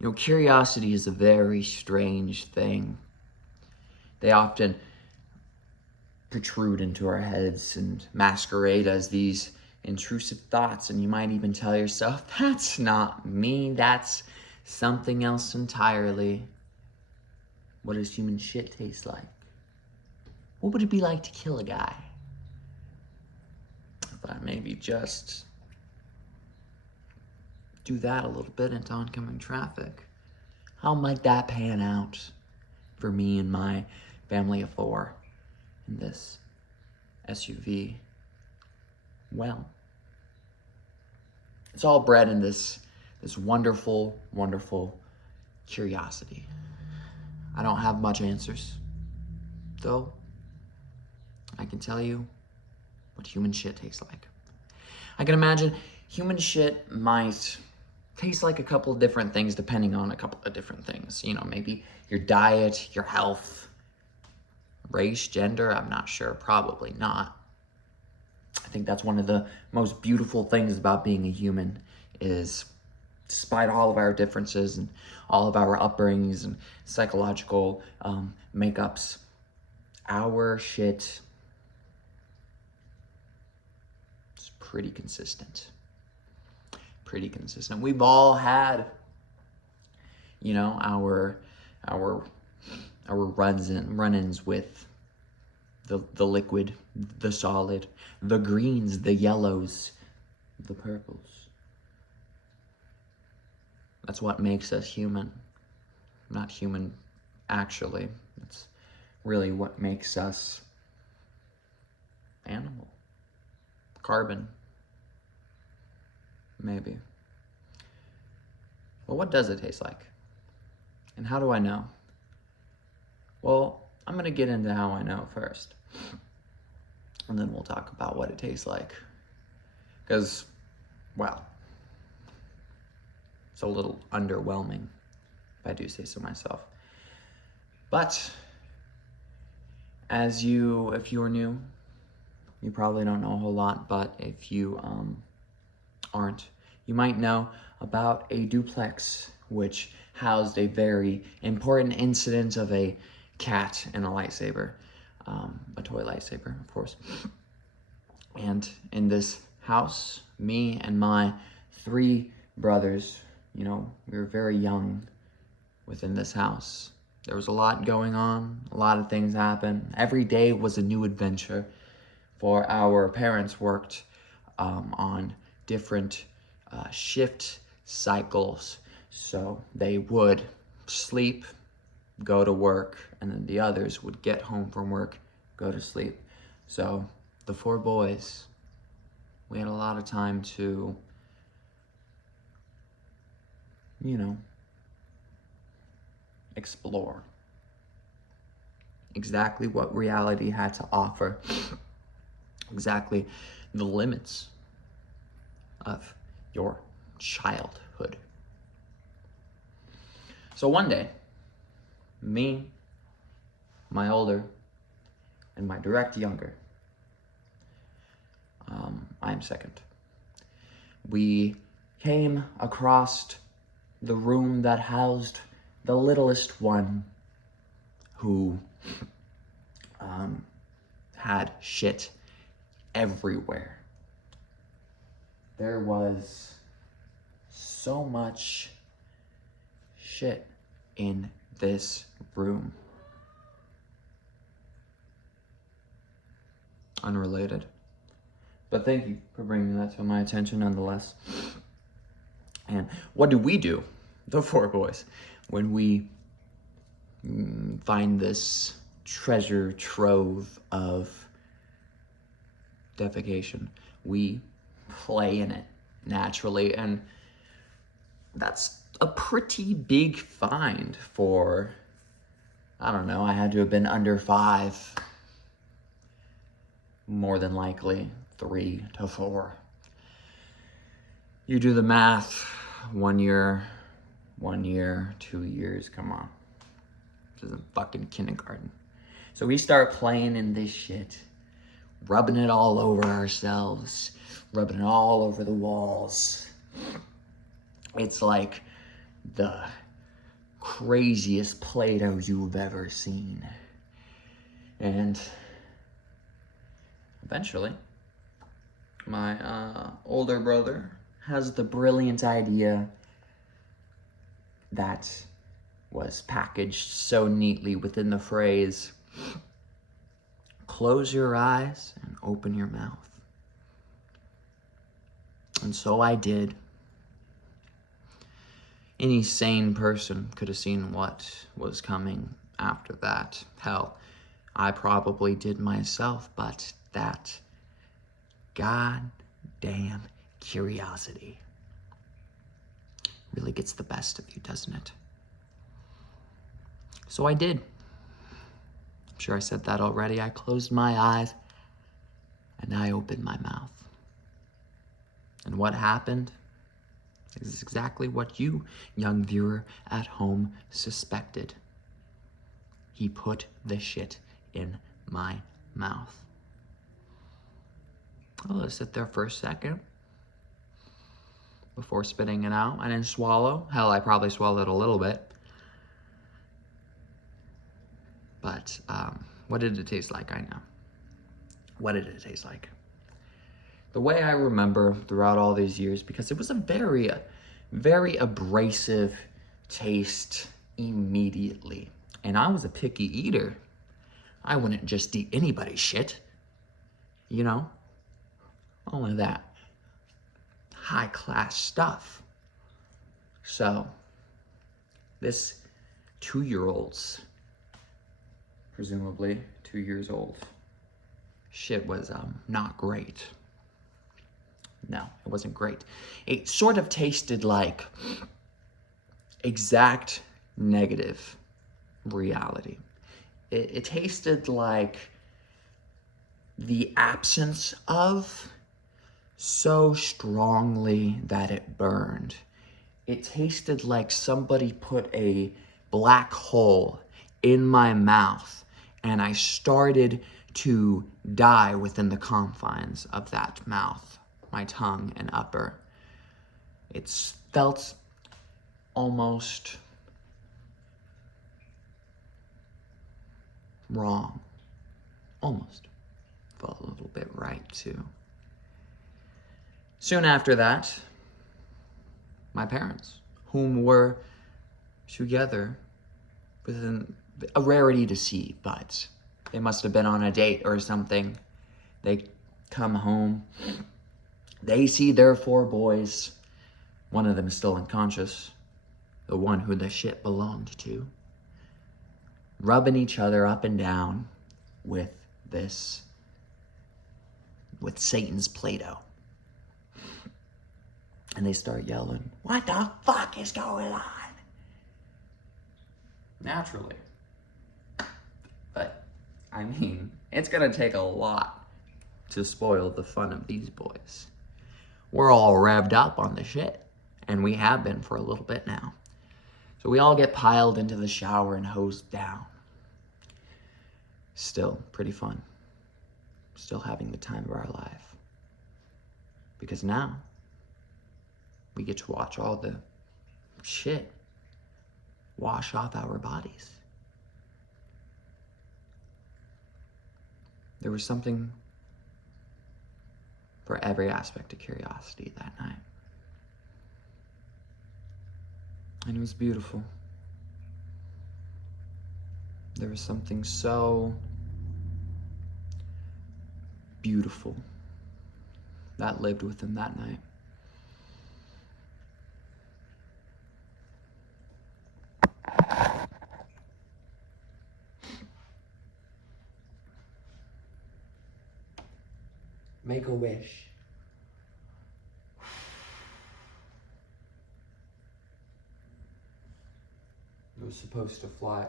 You know, curiosity is a very strange thing. They often protrude into our heads and masquerade as these intrusive thoughts, and you might even tell yourself, that's not me, that's something else entirely. What does human shit taste like? What would it be like to kill a guy? If I maybe just do that a little bit into oncoming traffic, how might that pan out for me and my family of 4 in this SUV? Well, it's all bred in this wonderful, wonderful curiosity. I don't have much answers, though I can tell you what human shit tastes like. I can imagine human shit might taste like a couple of different things depending on a couple of different things. You know, maybe your diet, your health, race, gender, I'm not sure, probably not. I think that's one of the most beautiful things about being a human is, despite all of our differences and all of our upbringings and psychological makeups, our shit is pretty consistent. Pretty consistent. We've all had, you know, our run-ins with the liquid, the solid, the greens, the yellows, the purples. That's what makes us human. Not human, actually. It's really what makes us animal. Carbon. Maybe. Well, what does it taste like? And how do I know? Well, I'm gonna get into how I know first. And then we'll talk about what it tastes like. Because, well, it's a little underwhelming, if I do say so myself. But, if you are new, you probably don't know a whole lot, but if you aren't, you might know about a duplex which housed a very important incident of a cat and a lightsaber, a toy lightsaber, of course. And in this house, me and my 3 brothers, you know, we were very young within this house. There was a lot going on, a lot of things happened. Every day was a new adventure, for our parents worked on different shift cycles. So they would sleep, go to work, and then the others would get home from work, go to sleep. So the 4 boys, we had a lot of time to, you know, explore exactly what reality had to offer, exactly the limits of your childhood. So one day, me, my older, and my direct younger, I'm second, we came across the room that housed the littlest one, who had shit everywhere. There was so much shit in this room. Unrelated. But thank you for bringing that to my attention nonetheless. And what do, the 4 boys, when we find this treasure trove of defecation? We play in it naturally, and that's a pretty big find for, I don't know, I had to have been under 5, more than likely 3 to 4. You do the math, 1 year, 2 years, come on. This isn't fucking kindergarten. So we start playing in this shit, rubbing it all over ourselves, rubbing it all over the walls. It's like the craziest Play-Doh you've ever seen. And eventually, my older brother has the brilliant idea that was packaged so neatly within the phrase, close your eyes and open your mouth. And so I did. Any sane person could have seen what was coming after that. Hell, I probably did myself, but that goddamn curiosity really gets the best of you, doesn't it? So I did. I'm sure I said that already. I closed my eyes and I opened my mouth. And what happened is exactly what you, young viewer at home, suspected. He put the shit in my mouth. I'll let it sit there for a second before spitting it out. I didn't swallow. Hell, I probably swallowed a little bit. But what did it taste like? I know. What did it taste like? The way I remember throughout all these years, because it was a very, very abrasive taste immediately. And I was a picky eater. I wouldn't just eat anybody's shit. You know? Only that high-class stuff. So, this 2-year-old's, presumably 2 years old, shit was not great. No, it wasn't great. It sort of tasted like exact negative reality. It tasted like the absence of so strongly that it burned. It tasted like somebody put a black hole in my mouth and I started to die within the confines of that mouth, my tongue and upper. It felt almost wrong. Almost. Felt a little bit right too. Soon after that, my parents, whom were together within a rarity to see, but they must have been on a date or something. They come home. They see their 4 boys. One of them is still unconscious. The one who the shit belonged to. Rubbing each other up and down with Satan's Play-Doh. And they start yelling, what the fuck is going on? Naturally. But, I mean, it's gonna take a lot to spoil the fun of these boys. We're all revved up on the shit, and we have been for a little bit now. So we all get piled into the shower and hosed down. Still pretty fun. Still having the time of our life. Because now, we get to watch all the shit wash off our bodies. There was something for every aspect of curiosity that night. And it was beautiful. There was something so beautiful that lived within that night. Make a wish. It was supposed to fly